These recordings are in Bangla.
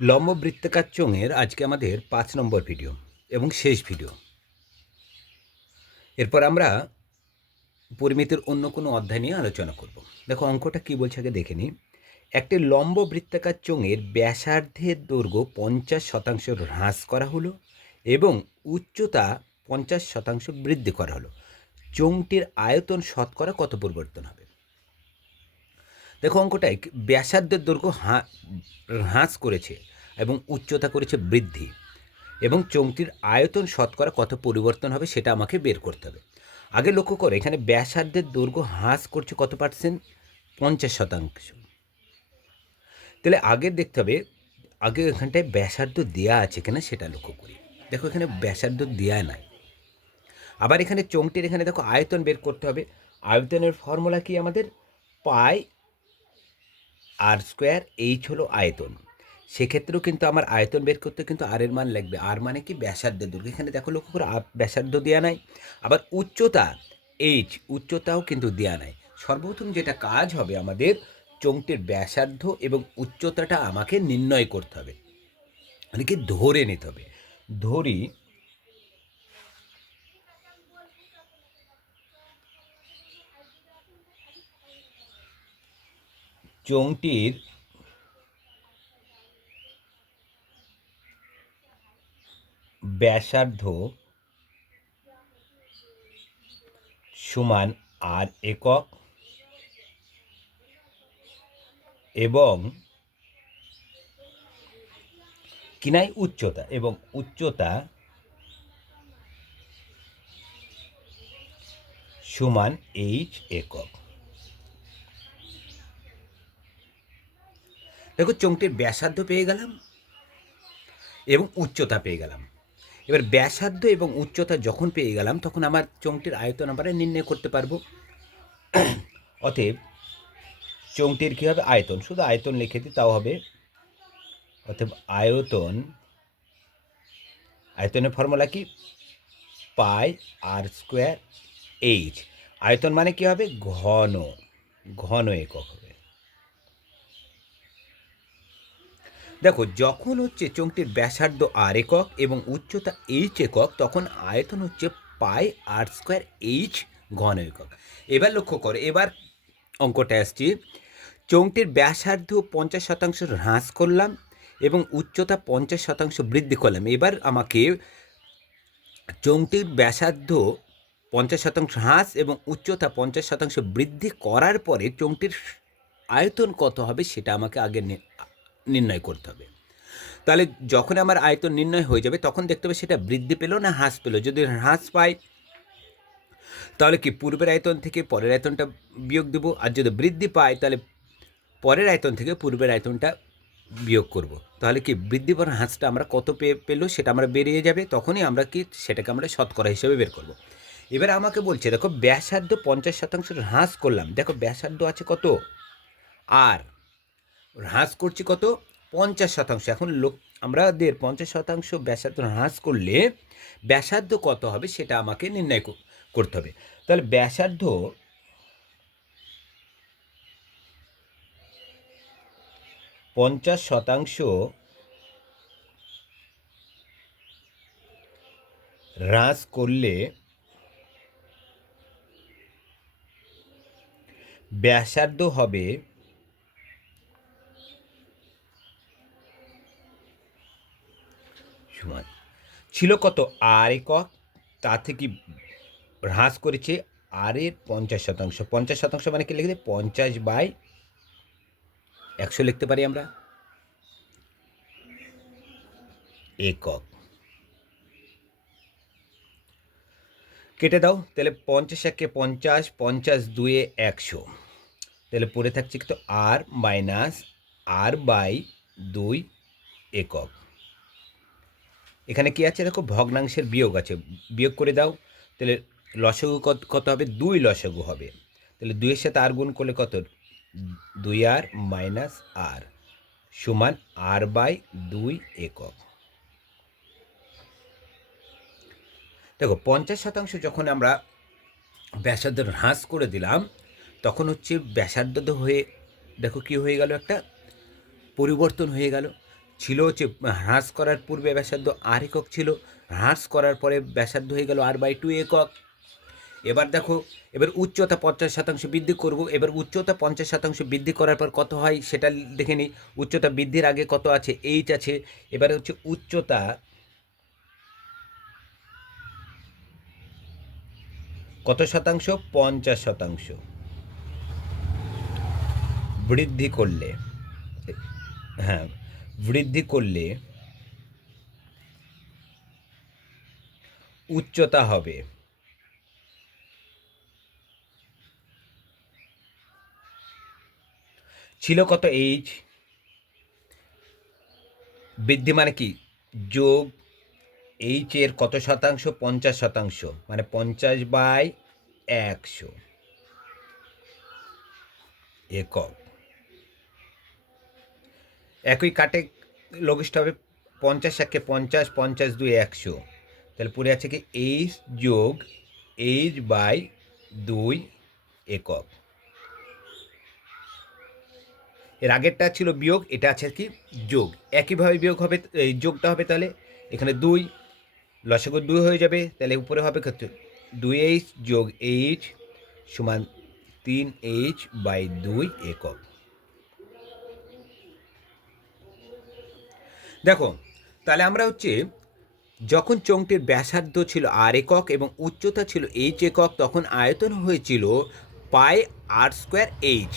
লম্ব বৃত্তাকার চোঙের আজকে আমাদের পাঁচ নম্বর ভিডিও এবং শেষ ভিডিও। এরপর আমরা পরিমিতির অন্য কোনো অধ্যায় নিয়ে আলোচনা করব। দেখো, অঙ্কটা কী বলছে আগে দেখে নিই। একটি লম্ব বৃত্তাকার চোঙের ব্যাসার্ধের দৈর্ঘ্য পঞ্চাশ শতাংশ হ্রাস করা হলো এবং উচ্চতা পঞ্চাশ শতাংশ বৃদ্ধি করা হলো। চোঙটির আয়তন শতকরা কত পরিবর্তন হবে? দেখো অঙ্কটায় ব্যাসার্ধের দৈর্ঘ্য হ্রাস করেছে এবং উচ্চতা করেছে বৃদ্ধি এবং চোঙটির আয়তন শতকরা কত পরিবর্তন হবে সেটা আমাকে বের করতে হবে। আগে লক্ষ্য করো, এখানে ব্যাসার্ধের দৈর্ঘ্য হ্রাস করছে কত পার্সেন্ট পঞ্চাশ শতাংশ। তাহলে আগে দেখতে হবে, আগে এখানটায় ব্যাসার্ধ দেয়া আছে কিনা সেটা লক্ষ্য করি। দেখো এখানে ব্যাসার্ধ দেয়া নাই। আবার এখানে চোঙটির এখানে দেখো আয়তন বের করতে হবে। আয়তনের ফর্মুলা কি আমাদের? পাই আর স্কোয়ার এইচ হলো আয়তন। সেক্ষেত্রেও কিন্তু আমার আয়তন বের করতে কিন্তু আর এর মান লাগবে। আর মানে কি? ব্যাসার্ধ দৈর্ঘ্য এখানে দেখো লক্ষ্য করে ব্যাসার্ধ দেওয়া নাই। আবার উচ্চতা এইচ উচ্চতাও কিন্তু দেওয়া নাই। সর্বপ্রথম যেটা কাজ হবে আমাদের, চোঙটির ব্যাসার্ধ এবং উচ্চতাটা আমাকে নির্ণয় করতে হবে। মানে কি? ধরে নিতে হবে। ধরি চোঙটির ব্যাসার্ধ সমান আর একক এবং কিনাই উচ্চতা এবং উচ্চতা সমান এইচ একক। দেখো চোঙটির ব্যাসার্ধ পেয়ে গেলাম এবং উচ্চতা পেয়ে গেলাম। এবার ব্যাসার্ধ এবং উচ্চতা যখন পেয়ে গেলাম, তখন আমার চোঙটির আয়তন আমরা নির্ণয় করতে পারব। অতএব চোঙটির কী হবে? আয়তন। শুধু আয়তন লিখে দিই, তাও হবে। অতএব আয়তন, আয়তনের ফর্মুলা কি? Pi r square h. আয়তন মানে কি হবে? ঘন ঘন একক হবে দেখো, যখন হচ্ছে চোঙটির ব্যাসার্ধ আর একক এবং উচ্চতা এইচ একক, তখন আয়তন হচ্ছে পাই আর স্কোয়ার এইচ ঘন একক। এবার লক্ষ্য করো, এবার অঙ্কটা আসছি। চোঙটির ব্যাসার্ধ পঞ্চাশ শতাংশ হ্রাস করলাম এবং উচ্চতা পঞ্চাশ শতাংশ বৃদ্ধি করলাম। এবার আমাকে চোঙটির ব্যাসার্ধ পঞ্চাশ শতাংশ হ্রাস এবং উচ্চতা পঞ্চাশ শতাংশ বৃদ্ধি করার পরে চোঙটির আয়তন কত হবে সেটা আমাকে আগে নির্ণয় করতে হবে। তাহলে যখন আমার আয়তন নির্ণয় হয়ে যাবে, তখন দেখতে হবে সেটা বৃদ্ধি পেল না হ্রাস পেল। যদি হ্রাস পায় তাহলে কি পূর্বের আয়তন থেকে পরের আয়তনটা বিয়োগ দেবো? আর যদি বৃদ্ধি পায় তাহলে পরের আয়তন থেকে পূর্বের আয়তনটা বিয়োগ করব। তাহলে কি বৃদ্ধি বা হ্রাসটা আমরা কত পেয়ে পেল সেটা আমরা বেরিয়ে যাবে, তখনই আমরা কি সেটাকে আমরা শতকরা হিসেবে বের করব। এবার আমাকে বলছে, দেখো, ব্যাসার্ধ পঞ্চাশ শতাংশ হ্রাস করলাম। দেখো, ব্যাসার্ধ আছে কত? আর হ্রাস করছি কত? পঞ্চাশ শতাংশ। এখন লোক আমাদের পঞ্চাশ শতাংশ ব্যাসার্ধ হ্রাস করলে ব্যাসার্ধ কত হবে সেটা আমাকে নির্ণয় করতে হবে। তাহলে ব্যাসার্ধ পঞ্চাশ শতাংশ হ্রাস করলে ব্যাসার্ধ হবে সমান ছিল কত? আর একক। তা থেকে হ্রাস করেছে আর এর পঞ্চাশ শতাংশ। পঞ্চাশ শতাংশ মানে কি লিখে পঞ্চাশ বাই একশো লিখতে পারি আমরা? একক। কেটে দাও। তাহলে পঞ্চাশ একে পঞ্চাশ পঞ্চাশ দুয়ে একশো। তাহলে পড়ে থাকছে কিন্তু আর মাইনাস আর বাই দুই একক। এখানে কি আছে? দেখো, ভগ্নাংশের বিয়োগ আছে। বিয়োগ করে দাও। তাহলে লসগু কত কত হবে? দুই লসগু হবে। তাহলে দুইয়ের সাথে আর গুণ করলে কত? দুই আর মাইনাস আর সমান আর বাই দুই একক। দেখো, পঞ্চাশ শতাংশ যখন আমরা ব্যাসার্ধ হ্রাস করে দিলাম, তখন হচ্ছে ব্যাসার্ধ হয়ে, দেখো কি হয়ে গেল একটা? পরিবর্তন হয়ে গেল। ছিল হচ্ছে হ্রাস করার পূর্বে ব্যাসার্ধ আর একক ছিল। হ্রাস করার পরে ব্যাসার্ধ হয়ে গেল আর বাই টু একক। এবার দেখো, এবার উচ্চতা পঞ্চাশ শতাংশ বৃদ্ধি করব। এবার উচ্চতা পঞ্চাশ শতাংশ বৃদ্ধি করার পর কত হয় সেটা দেখে নিই। উচ্চতা বৃদ্ধির আগে কত আছে? এইচ আছে। এবারে হচ্ছে উচ্চতা কত শতাংশ? পঞ্চাশ শতাংশ। বৃদ্ধি করলে হ্যাঁ বৃদ্ধি করলে উচ্চতা হবে। ছিল কত এইচ? বৃদ্ধি মানে কি? যোগ এইচ এর কত শতাংশ? পঞ্চাশ শতাংশ। মানে পঞ্চাশ বাই একশো। একক। একই কাটে লঘিষ্ঠ হবে পঞ্চাশ একে পঞ্চাশ পঞ্চাশ দুই একশো। তাহলে পড়ে আছে কি এইচ যোগ এইচ বাই দুই একক। এর আগেরটা ছিল বিয়োগ, এটা আছে কি যোগ। একইভাবে বিয়োগ হবে, এই যোগটা হবে তাহলে এখানে দুই লসাগু দুই হয়ে যাবে, তাহলে উপরে হবে দুই এইচ যোগ এইচ সমান তিন এইচ বাই দুই একক। দেখো, তাহলে আমরা হচ্ছে যখন চোঙটির ব্যাসার্ধ ছিল আর একক এবং উচ্চতা ছিল এইচ একক, তখন আয়তন হয়েছিল পাই আর স্কোয়ার এইচ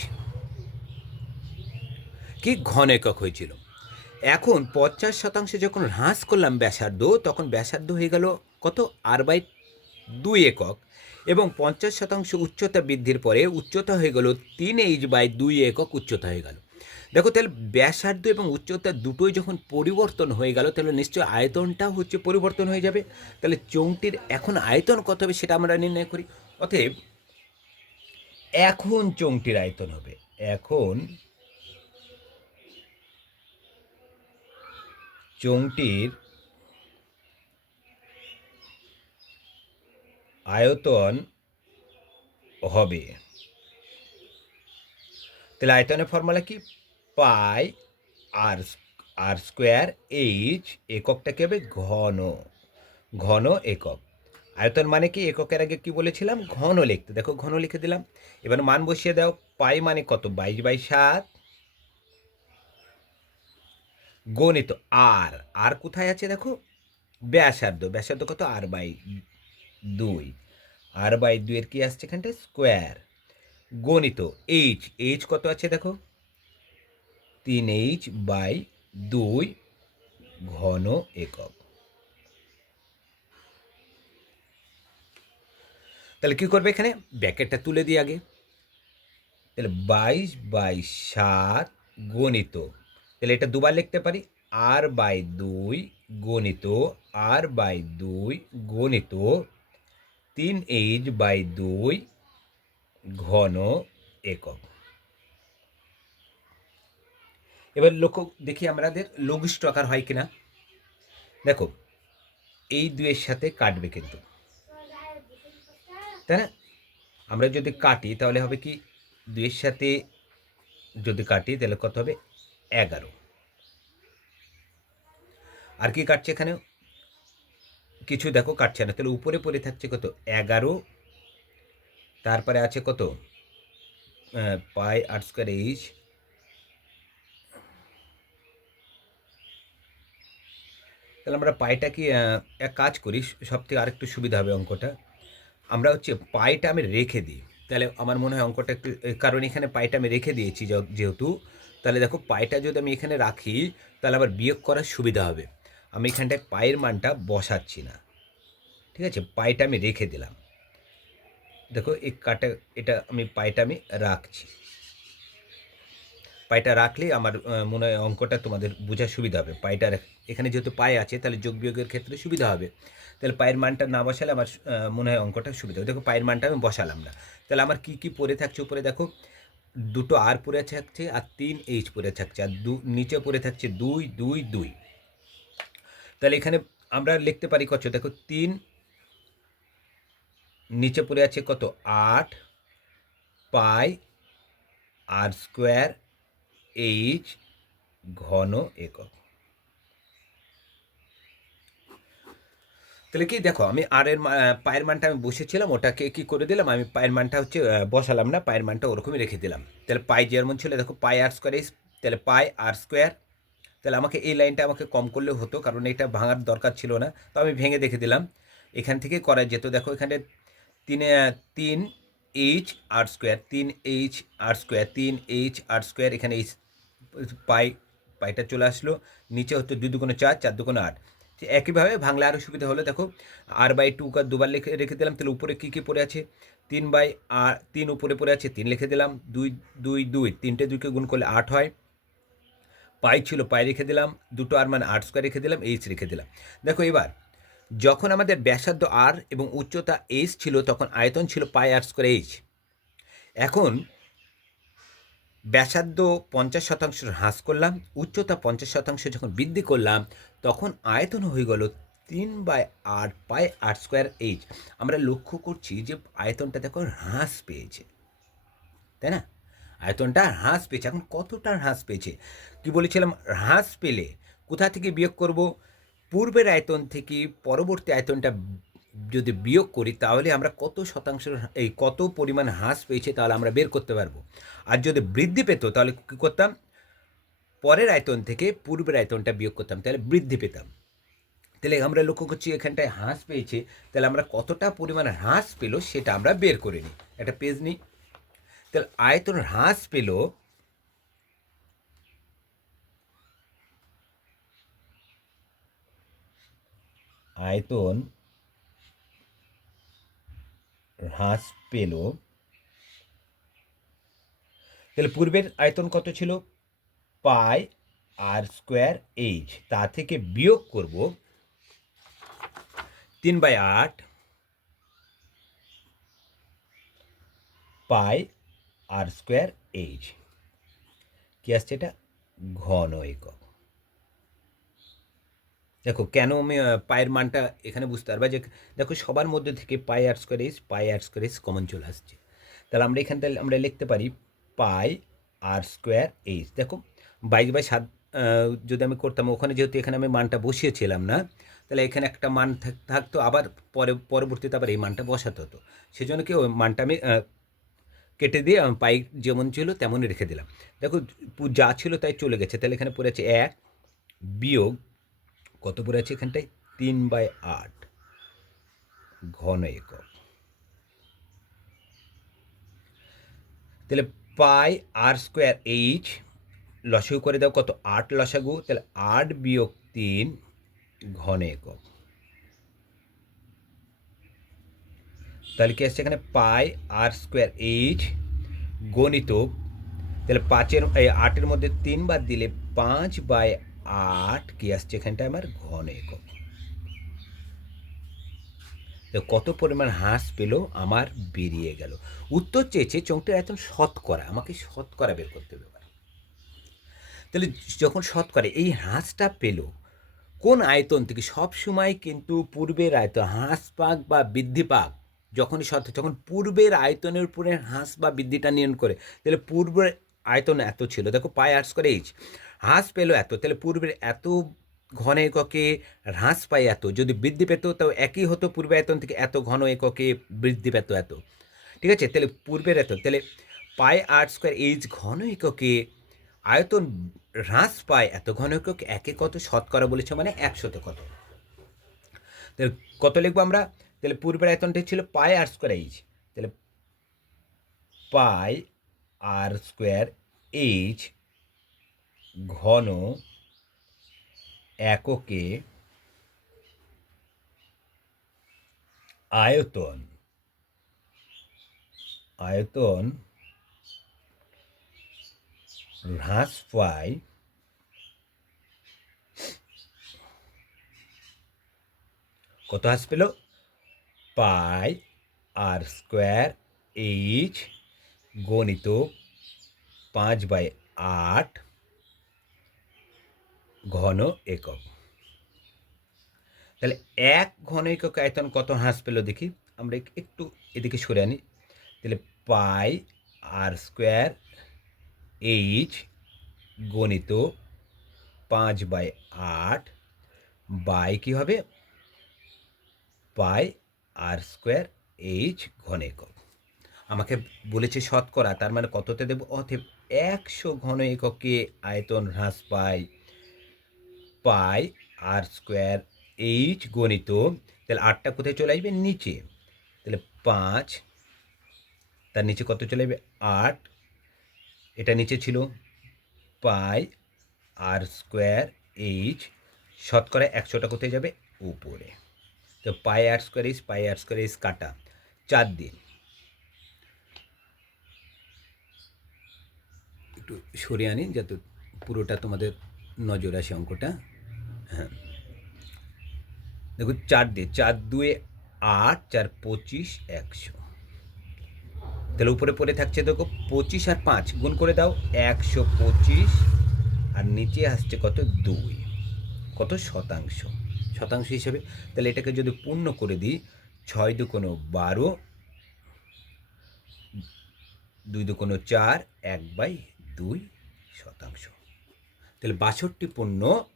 কি ঘন একক হয়েছিল। এখন পঞ্চাশ শতাংশে যখন হ্রাস করলাম ব্যাসার্ধ, তখন ব্যাসার্ধ হয়ে গেল কত? আর বাই দুই একক, এবং পঞ্চাশ শতাংশ উচ্চতা বৃদ্ধির পরে উচ্চতা হয়ে গেল তিন এইচ বাই দুই একক উচ্চতা হয়ে গেল। দেখো, তাহলে ব্যাসার্ধ এবং উচ্চতা দুটোই যখন পরিবর্তন হয়ে গেল, তাহলে নিশ্চয়ই আয়তনটাও হচ্ছে পরিবর্তন হয়ে যাবে। তাহলে চোঙটির এখন আয়তন কত হবে সেটা আমরা নির্ণয় করি। অতএব এখন চোঙটির আয়তন হবে, এখন চোঙটির আয়তন হবে। তাহলে আয়তনের ফর্মুলা কি? পাই আর আর স্কোয়ার এইচ এককটা কি হবে? ঘন। ঘন একক। আয়তন মানে কি? এককের আগে কি বলেছিলাম? ঘন লিখতে। দেখো, ঘন লিখে দিলাম। এবার মান বসিয়ে দাও। পাই মানে কত? বাইশ বাই সাত। গণিত আর। আর কোথায় আছে দেখো? ব্যাসার্ধ। ব্যাসার্ধ কত? আর বাই দুই। আর বাই দুইয়ের কি আসছে এখানটা স্কোয়ার। গণিত এইচ। এইচ কত আছে দেখো? তিন এইচ বাই দুই ঘন একক। তাহলে কি করবে এখানে? ব্যাকেটটা তুলে দিই আগে। তাহলে বাইশ বাই সাত গণিত। তাহলে এটা দুবার লিখতে পারি। আর বাই দুই গণিত, আর বাই দুই গণিত, তিন এইচ বাই দুই ঘন একক। এবার লক্ষ্য দেখি আমাদের লঘিষ্ঠ আকার হয় কিনা। দেখো, এই দুয়ের সাথে কাটবে কিন্তু। তাই না? আমরা যদি কাটি, তাহলে হবে কি দুয়ের সাথে যদি কাটি, তাহলে কত হবে? এগারো। আর কি কাটছে এখানে? কিছু দেখো, কাটছে না। তাহলে উপরে পড়ে থাকছে কত? এগারো। তারপরে আছে কত? পাই আট স্কোয়ার এইচ। তাহলে আমরা পাইটা কি এক কাজ করি সব থেকে আরেকটু সুবিধা হবে অঙ্কটা। আমরা হচ্ছে পাইটা আমি রেখে দিই। তাহলে আমার মনে হয় অঙ্কটা একটু কারণ এখানে পাইটা আমি রেখে দিয়েছি যেহেতু। তাহলে দেখো পাইটা যদি আমি এখানে রাখি, তাহলে আবার বিয়োগ করার সুবিধা হবে। আমি এখানটায় পায়ের মানটা বসাচ্ছি না। ঠিক আছে? পাইটা আমি রেখে দিলাম। দেখো এই কাটা, এটা আমি, পাইটা আমি রাখছি। পাইটা রাখলেই আমার মনে হয় অঙ্কটা তোমাদের বোঝার সুবিধা হবে। পাইটা এখানে যেহেতু পায়ে আছে, তাহলে যোগ বিয়োগের ক্ষেত্রে সুবিধা হবে। তাহলে পায়ের মানটা না বসালে আমার মনে হয় অঙ্কটা সুবিধা হবে। দেখো পায়ের মানটা আমি বসালাম না। তাহলে আমার কি কি পড়ে থাকছে উপরে? দেখো, দুটো আর পড়ে থাকছে আর তিন এইচ পড়ে থাকছে। আর দু নিচে পড়ে থাকছে দুই দুই দুই। তাহলে এখানে আমরা লিখতে পারি কত? দেখো, তিন, নিচে পড়ে আছে কত? আট, পাই, আর স্কোয়ার এইচ ঘন একক। তাহলে কি দেখো, আমি আর এর পায়ের মানটা আমি বসেছিলাম, ওটাকে কি করে দিলাম? আমি পায়ের মানটা হচ্ছে বসালাম না, পায়ের মানটা ওরকমই রেখে দিলাম। তাহলে পাই যেমন ছিল, দেখো, পাই আর স্কোয়ার এইচ তাহলে পাই আর স্কোয়ার তাহলে আমাকে এই লাইনটা আমাকে কম করলে হতো, কারণ এটা ভাঙার দরকার ছিল না, তো আমি ভেঙে দেখে দিলাম। এখান থেকে করা যেত, দেখো, এখানে তিনে তিন এইচ আর স্কোয়ার তিন এইচ আর স্কোয়ার তিন এইচ আর স্কোয়ার এখানে এইচ পাই, পাইটা চলে আসলো। নিচে হচ্ছে দুই দুগুণে চার চার দুগুণে আট। একইভাবে ভাঙলে আরও সুবিধা হলো, দেখো, আর বাই টু কার দুবার লিখে, রেখে দিলাম, তাহলে উপরে কী কী পড়ে আছে? তিন বাই আর তিন উপরে পড়ে আছে, তিন লিখে দিলাম, দুই দুই দুই, তিনটে দুইকে গুণ করলে আট হয়। পাই ছিল, পাই রেখে দিলাম, দুটো আর মানে আট স্কোয়ার রেখে দিলাম, এইচ রেখে দিলাম। দেখো এবার, যখন আমাদের ব্যাসার্ধ আর এবং উচ্চতা এইচ ছিল, তখন আয়তন ছিল পাই আর স্কোয়ার এইচ এখন ব্যাসার্ধ পঞ্চাশ শতাংশ হ্রাস করলাম, উচ্চতা পঞ্চাশ শতাংশ যখন বৃদ্ধি করলাম, তখন আয়তন হয়ে গেল তিন বাই আট পাই আট স্কোয়ার এইচ। আমরা লক্ষ্য করছি যে আয়তনটা দেখো হ্রাস পেয়েছে, তাই না? আয়তনটা হ্রাস পেয়েছে, এখন কতটা হ্রাস পেয়েছে? কি বলেছিলাম? হ্রাস পেলে কোথা থেকে বিয়োগ করব? পূর্বের আয়তন থেকে পরবর্তী আয়তনটা যদি বিয়োগ করি, তাহলে আমরা কত শতাংশ এই কত পরিমাণ হ্রাস পেয়েছে তাহলে আমরা বের করতে পারব। আর যদি বৃদ্ধি পেত, তাহলে কী করতাম? পরের আয়তন থেকে পূর্বের আয়তনটা বিয়োগ করতাম, তাহলে বৃদ্ধি পেতাম। তাহলে আমরা লক্ষ্য করছি এখানটায় হ্রাস পেয়েছে, তাহলে আমরা কতটা পরিমাণ হ্রাস পেল সেটা আমরা বের করে নিই। একটা পেজ নিই। তাহলে আয়তন হ্রাস পেল আয়তন হ্রাস পেল। তাহলে পূর্বের আয়তন কত ছিল? Pi r square h. তা থেকে বিয়োগ করব তিন বাই আট পাই আর স্কোয়ার এইচ। কি আসছে এটা? ঘন একক। দেখো, কেন আমি পায়ের মানটা এখানে বুঝতে পারবা যে, দেখো, সবার মধ্যে থেকে pi r square h pi r square h common চলে আসছে। তাহলে আমরা এখান থেকে আমরা লিখতে পারি পাই আর স্কোয়ার এইচ দেখো বাইশ বাই সাত যদি আমি করতাম, ওখানে যেহেতু এখানে আমি মানটা বসিয়েছিলাম না, তাহলে এখানে একটা মান থাক- থাকতো, আবার পরে, পরবর্তীতে আবার এই মানটা বসাতে হতো। সেজন্য কি, ওই মানটা আমি কেটে দিয়ে পাই যেমন ছিল তেমনই রেখে দিলাম। দেখো, যা ছিল তাই চলে গেছে। তাহলে এখানে পড়ে আছে এক বিয়োগ কত পড়ে আছে এখানটায়? তিন বাই আট। ঘন একক। তাহলে পাই আর স্কোয়ার এইচ লসাগু করে দাও কত? আট লসাগু। তাহলে আট বিয়োগ তিন ঘন একক। তাহলে কি আসছে এখানে? পাই আর স্কোয়ার এইচ গণিত। তাহলে পাঁচের, এই আটের মধ্যে তিন বার দিলে পাঁচ বাই আট কি আসছে এখানটা আমার? ঘন একক। তো কত পরিমাণ হ্রাস পেল? আমার বেরিয়ে গেল। উত্তর চেয়েছে চোংটির আয়তন শতকরা আমাকে শতকরা বের করতে হবে। তাহলে যখন শতকরা এই হ্রাসটা পেল, কোন আয়তন থেকে? সব সময় কিন্তু পূর্বের আয়তন হ্রাস পাক বা বৃদ্ধি পাক, যখনই শত তখন পূর্বের আয়তনের উপরে হ্রাস বা বৃদ্ধিটা নিয়ন্ত্রণ করে, তাহলে পূর্বের আয়তন এত ছিল। দেখো পাই আর্টস করে এইচ। হ্রাস পেল এত, তাহলে পূর্বের এত ঘন এককে হ্রাস পায় এত, যদি বৃদ্ধি পেত তাও একই হতো পূর্বে আয়তন থেকে এত ঘন এককে বৃদ্ধি পেত এত। ঠিক আছে? তাহলে পূর্বের এত, তাহলে পাই আর্ট স্কোয়ার এইচ ঘন এককে আয়তন হ্রাস পায় এত ঘন একক একে কত? শতকরা বলেছে মানে একশত কত তাহলে কত লিখব আমরা? তাহলে পূর্বের আয়তনটা ছিল পাই আর স্কোয়ার এইচ তাহলে পাই আর স্কোয়ার এইচ ঘন এককে আয়তন আয়তন হ্রাস পায় কত হ্রাস পেল? পাই আর স্কোয়ার এইচ গণিত পাঁচ বাই আট ঘন একক। তাহলে এক ঘন একক আয়তন কত হ্রাস পেল দেখি? আমরা একটু এদিকে সরে আনি। তাহলে পাই আর স্কোয়ার এইচ গণিত পাঁচ বাই আট বাই কী হবে? পাই আর স্কোয়ার এইচ ঘন একক। আমাকে বলেছে শতকরা, তার মানে কততে দেবো? অতএব একশো ঘন এককে আয়তন হ্রাস পায় পাই আর স্কোয়ার এইচ গণিত, তাহলে আটটা কোথায় চলে আসবে? নিচে। তাহলে পাঁচ, তার নিচে কত চলে আসবে? আট। এটা নিচে ছিল পাই আর স্কোয়ার এইচ। শতকরা একশোটা কোথায় যাবে? উপরে। তো pi r square h, pi r square h কাটা। চার দিন। একটু সরিয়ে আনি, যাতে পুরোটা তোমাদের নজর আসে অঙ্কটা। হ্যাঁ। দেখো চার দিয়ে, চার দুয়ে আট, চার পঁচিশ, একশো। তাহলে উপরে পড়ে থাকছে দেখো, পঁচিশ আর পাঁচ, গুণ করে দাও, একশো পঁচিশ, আর নিচে আসছে কত? দুই। কত? শতাংশ। শতাংশ হিসেবে, তাহলে এটাকে যদি পূর্ণ করে দিই, ছয় দু কোনো বারো, দুই দু কোনো চার, এক বাই দুই শতাংশ। তাহলে বাষট্টি পণ্য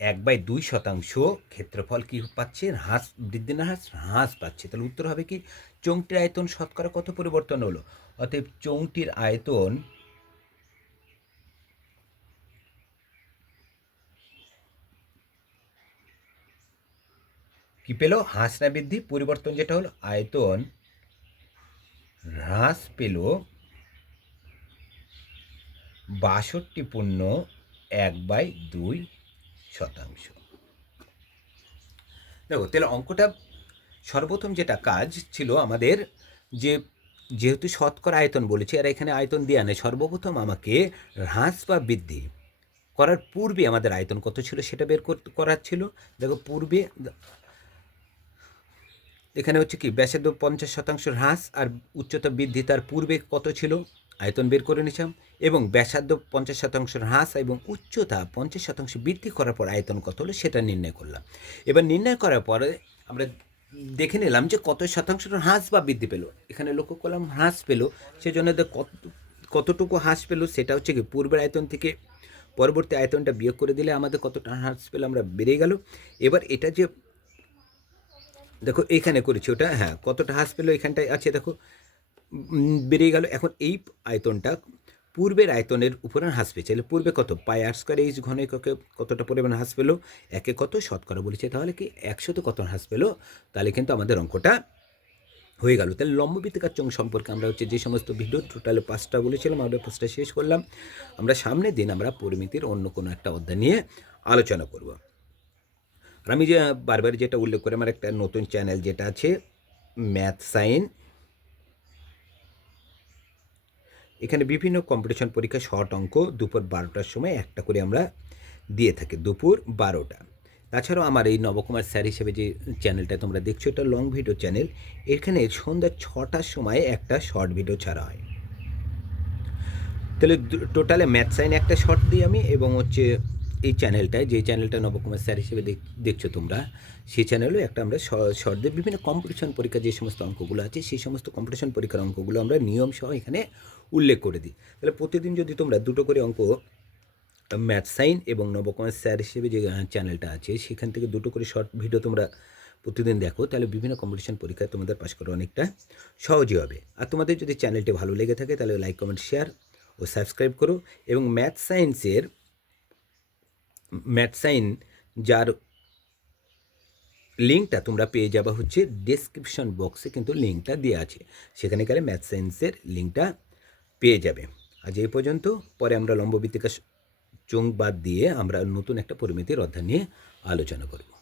এক বাই দুই শতাংশ ক্ষেত্রফল কী পাচ্ছে? হ্রাস, বৃদ্ধি না হ্রাস? হ্রাস পাচ্ছে। তাহলে উত্তর হবে কি? চৌংটির আয়তন শতকরা কত পরিবর্তন হলো? অতএব চৌংটির আয়তন কি পেল? হ্রাস না বৃদ্ধি? পরিবর্তন যেটা হলো, আয়তন হ্রাস পেল বাষট্টি পূর্ণ এক বাই দুই শতাংশ। দেখো, তাহলে অঙ্কটা সর্বপ্রথম যেটা কাজ ছিল আমাদের যে যেহেতু শতকরা আয়তন বলেছি, আর এখানে আয়তন দেওয়া নেই, সর্বপ্রথম আমাকে হ্রাস বা বৃদ্ধি করার পূর্বে আমাদের আয়তন কত ছিল সেটা বের কর- করার ছিল দেখো, পূর্বে এখানে হচ্ছে কি, ব্যাসার্ধ পঞ্চাশ শতাংশ হ্রাস আর উচ্চতা বৃদ্ধি তার পূর্বে কত ছিল? আয়তন বের করে নিয়েছিলাম এবং ব্যাসার্ধ পঞ্চাশ শতাংশ হ্রাস এবং উচ্চতা পঞ্চাশ শতাংশ বৃদ্ধি করার পর আয়তন কত হলো সেটা নির্ণয় করলাম। এবার নির্ণয় করার পরে আমরা দেখে নিলাম যে কত শতাংশ হ্রাস বা বৃদ্ধি পেল। এখানে লক্ষ্য করলাম হ্রাস পেল, সেজন্য কত, কতটুকু হ্রাস পেল সেটা হচ্ছে কি পূর্বের আয়তন থেকে পরবর্তী আয়তনটা বিয়োগ করে দিলে আমাদের কতটা হ্রাস পেল আমরা বেড়ে গেল। এবার এটা যে, দেখো এইখানে করেছি ওটা হ্যাঁ কতটা হ্রাস পেল এখানটায় আছে দেখো। বেড়ে গেল। এখন এই আয়তনটা পূর্বের আয়তনের উপরে হ্রাস পেয়েছে পূর্বে কত? পাই আর স্কোয়ার এইচ ঘন কতটা পরিমাণ হ্রাস পেল? একে কত? শতকরা বলেছে। তাহলে কি একশোতে কত হ্রাস পেল? তাহলে কিন্তু আমাদের অঙ্কটা হয়ে গেল। তাহলে লম্ববৃত্তিকার চং সম্পর্কে আমরা হচ্ছে যে সমস্ত ভিডিও টোটালে পাঁচটা বলেছিলাম, আমরা পাঁচটা শেষ করলাম। আমরা সামনের দিন আমরা পরিমিতির অন্য কোনো একটা অধ্যায় নিয়ে আলোচনা করব। আর আমি যে বারবার যেটা উল্লেখ করে, আমার একটা নতুন চ্যানেল যেটা আছে ম্যাথ সাইন এখানে বিভিন্ন কম্পিটিশন পরীক্ষা শর্ট অঙ্ক, দুপুর বারোটার সময় একটা করে আমরা দিয়ে থাকি, দুপুর বারোটা। তাছাড়াও আমার এই নবকুমার স্যার হিসেবে যে চ্যানেলটা তোমরা দেখছ, এটা লং ভিডিও চ্যানেল এখানে সন্ধ্যা ছটার সময় একটা শর্ট ভিডিও ছাড়া হয়। তাহলে টোটালে ম্যাথ সাইন একটা শর্ট দিই আমি এবং হচ্ছে এই চ্যানেলটায় যে চ্যানেলটা নবকুমার স্যার হিসেবে দেখছ তোমরা, সেই চ্যানেলেও একটা আমরা শর্ট দিয়ে বিভিন্ন কম্পিটিশন পরীক্ষা যে সমস্ত অঙ্কগুলো আছে, সেই সমস্ত কম্পিটিশন পরীক্ষার অঙ্কগুলো আমরা নিয়ম সহ এখানে উল্লেখ করে দিই। তাহলে প্রতিদিন যদি তোমরা দুটো করে অঙ্ক ম্যাথ সাইন এবং নবকুমার স্যার হিসেবে যে চ্যানেলটা আছে, সেখান থেকে দুটো করে শর্ট ভিডিও তোমরা প্রতিদিন দেখো, তাহলে বিভিন্ন কম্পিটিশন পরীক্ষায় তোমাদের পাশ করা অনেকটা সহজই হবে। আর তোমাদের যদি চ্যানেলটি ভালো লেগে থাকে, তাহলে লাইক কমেন্ট শেয়ার ও সাবস্ক্রাইব করো এবং ম্যাথ সায়েন্সের ম্যাথ সাইন, যার লিঙ্কটা তোমরা পেয়ে যাবা হচ্ছে ডেসক্রিপশন বক্সে কিন্তু লিঙ্কটা দেওয়া আছে। সেখানে গেলে ম্যাথ সায়েন্সের লিঙ্কটা পেয়ে যাবে। আজ এই পর্যন্ত, পরে আমরা লম্ববৃত্তিকা চোং বাদ দিয়ে আমরা নতুন একটা পরিমিতির অধ্যায় নিয়ে আলোচনা করব।